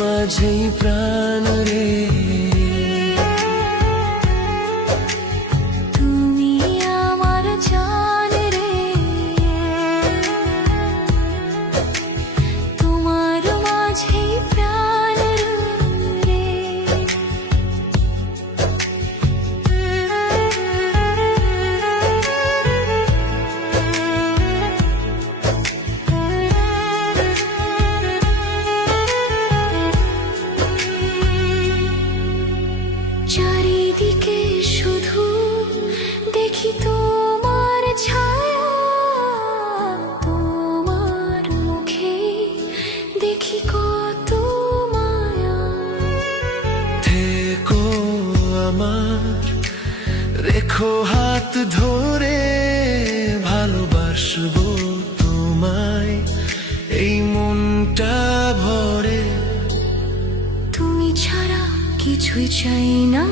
মাঝেই প্রাণ রে। তুমি আমার জান রে, তোমার মাঝেই প্রাণ রে। চারিদিকে শুধু দেখি তোমার ছায়া, তোমার মুখে দেখি কত মায়া। থেকো আমার, রেখো হাত ধরে, ভালোবাসবো তোমায় এই মনটা ভরে। তুমি ছাড়া কিছুই চাই না